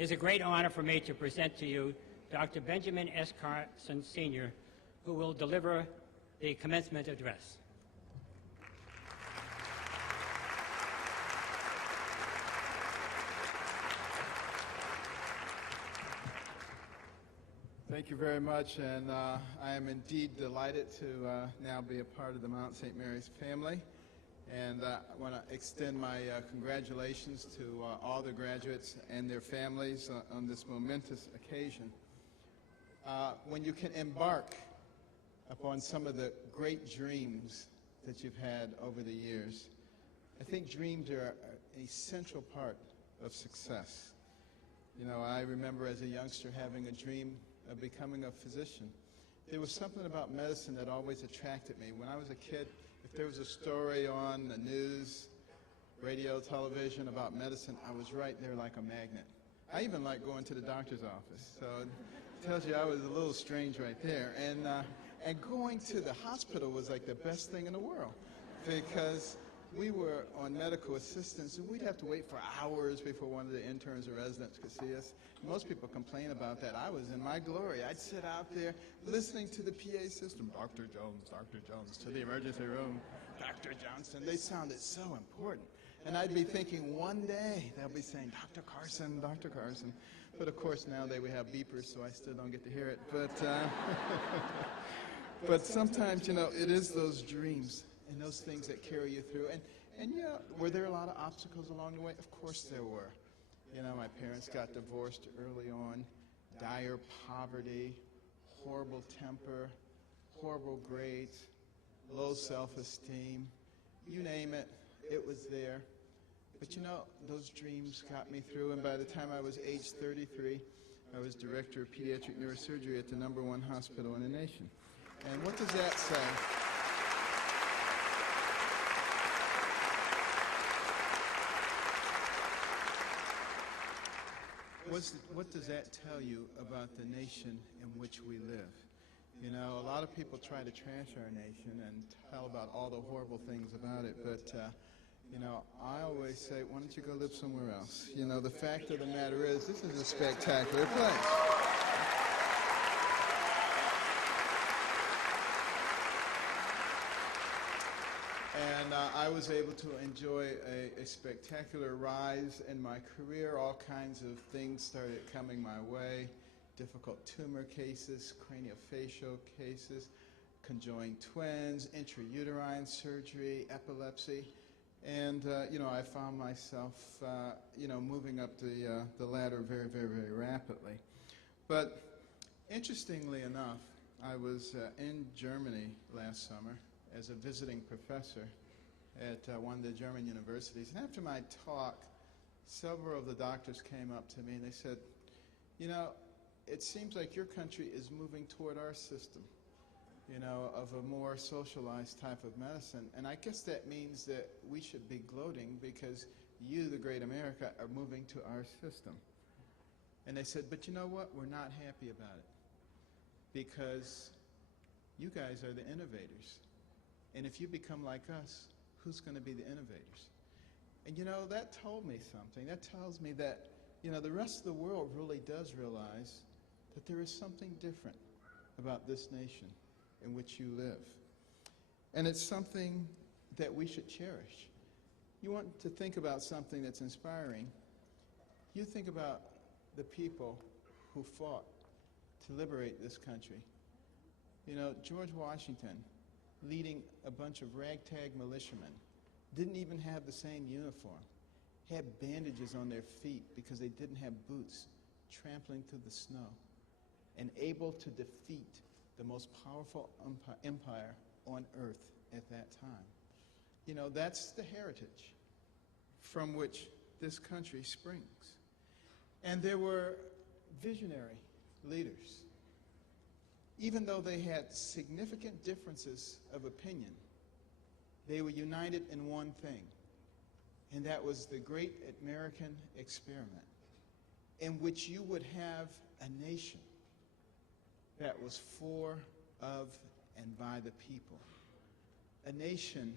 It is a great honor for me to present to you Dr. Benjamin S. Carson, Sr., who will deliver the commencement address. Thank you very much, and I am indeed delighted to now be a part of the Mount St. Mary's family. And I want to extend my congratulations to all the graduates and their families on this momentous occasion. When you can embark upon some of the great dreams that you've had over the years, I think dreams are an essential part of success. You know, I remember as a youngster having a dream of becoming a physician. There was something about medicine that always attracted me. When I was a kid, if there was a story on the news, radio, television about medicine, I was right there like a magnet. I even liked going to the doctor's office. So it tells you I was a little strange right there. And going to the hospital was like the best thing in the world, because we were on medical assistance, and we'd have to wait for hours before one of the interns or residents could see us. Most people complain about that. I was in my glory. I'd sit out there listening to the PA system, Dr. Jones, to the emergency room, Dr. Johnson. They sounded so important. And I'd be thinking one day they'll be saying, Dr. Carson, Dr. Carson. But of course now they would have beepers, so I still don't get to hear it. But sometimes, you know, it is those dreams and those things that carry you through. And yeah, were there a lot of obstacles along the way? Of course there were. You know, my parents got divorced early on, dire poverty, horrible temper, horrible grades, low self-esteem, you name it, it was there. But you know, those dreams got me through, and by the time I was age 33, I was director of pediatric neurosurgery at the #1 hospital in the nation. And what does that say? What does that tell you about the nation in which we live? You know, a lot of people try to trash our nation and tell about all the horrible things about it, but, you know, I always say, why don't you go live somewhere else? You know, the fact of the matter is, this is a spectacular place. And I was able to enjoy a spectacular rise in my career. All kinds of things started coming my way. Difficult tumor cases, craniofacial cases, conjoined twins, intrauterine surgery, epilepsy. And, you know, I found myself, you know, moving up the ladder very, very, very rapidly. But interestingly enough, I was in Germany last summer as a visiting professor at one of the German universities. And after my talk, several of the doctors came up to me and they said, you know, it seems like your country is moving toward our system, you know, of a more socialized type of medicine. And I guess that means that we should be gloating because you, the great America, are moving to our system. And they said, but you know what? We're not happy about it because you guys are the innovators. And if you become like us, who's going to be the innovators? And you know, that told me something. That tells me that, you know, the rest of the world really does realize that there is something different about this nation in which you live. And it's something that we should cherish. You want to think about something that's inspiring, you think about the people who fought to liberate this country. You know, George Washington, leading a bunch of ragtag militiamen, didn't even have the same uniform, had bandages on their feet because they didn't have boots, trampling through the snow, and able to defeat the most powerful empire on earth at that time. You know, that's the heritage from which this country springs. And there were visionary leaders. Even though they had significant differences of opinion, they were united in one thing, and that was the great American experiment, in which you would have a nation that was for, of, and by the people. A nation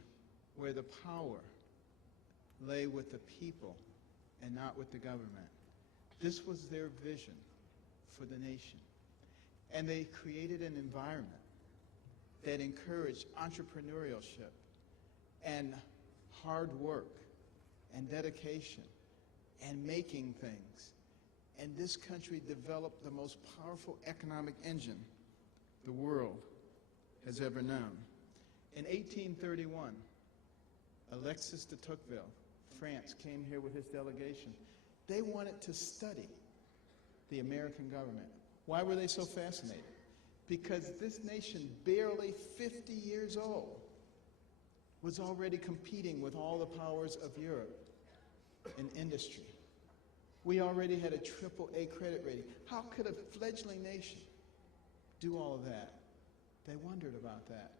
where the power lay with the people and not with the government. This was their vision for the nation. And they created an environment that encouraged entrepreneurship and hard work and dedication and making things. And this country developed the most powerful economic engine the world has ever known. In 1831, Alexis de Tocqueville, France, came here with his delegation. They wanted to study the American government. Why were they so fascinated? Because this nation, barely 50 years old, was already competing with all the powers of Europe in industry. We already had a AAA credit rating. How could a fledgling nation do all of that? They wondered about that.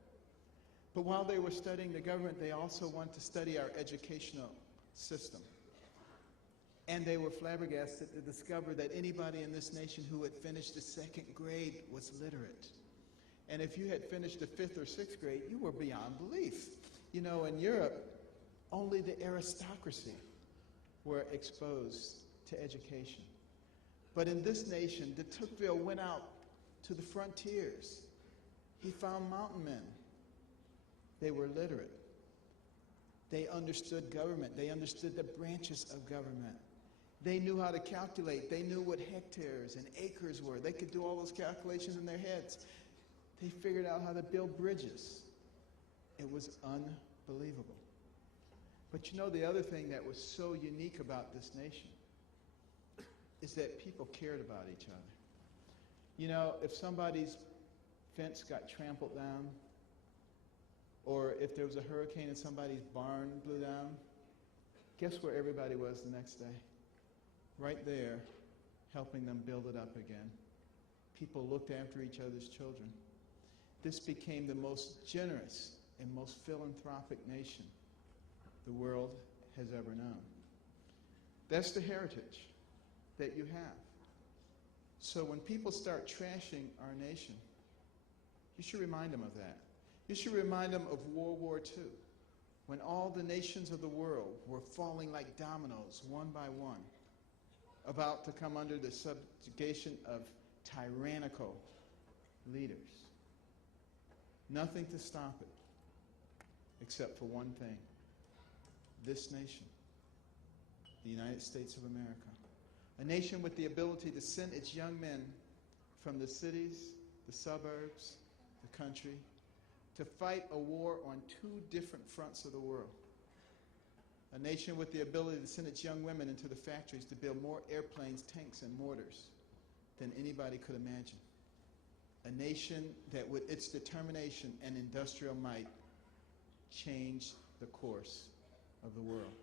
But while they were studying the government, they also wanted to study our educational system. And they were flabbergasted to discover that anybody in this nation who had finished the 2nd grade was literate. And if you had finished the 5th or 6th grade, you were beyond belief. You know, in Europe, only the aristocracy were exposed to education. But in this nation, de Tocqueville went out to the frontiers. He found mountain men. They were literate. They understood government. They understood the branches of government. They knew how to calculate. They knew what hectares and acres were. They could do all those calculations in their heads. They figured out how to build bridges. It was unbelievable. But you know, the other thing that was so unique about this nation is that people cared about each other. You know, if somebody's fence got trampled down, or if there was a hurricane and somebody's barn blew down, guess where everybody was the next day? Right there, helping them build it up again. People looked after each other's children. This became the most generous and most philanthropic nation the world has ever known. That's the heritage that you have. So when people start trashing our nation, you should remind them of that. You should remind them of World War II, when all the nations of the world were falling like dominoes, one by one, about to come under the subjugation of tyrannical leaders. Nothing to stop it, except for one thing. This nation, the United States of America. A nation with the ability to send its young men from the cities, the suburbs, the country, to fight a war on 2 different fronts of the world. A nation with the ability to send its young women into the factories to build more airplanes, tanks, and mortars than anybody could imagine. A nation that with its determination and industrial might changed the course of the world.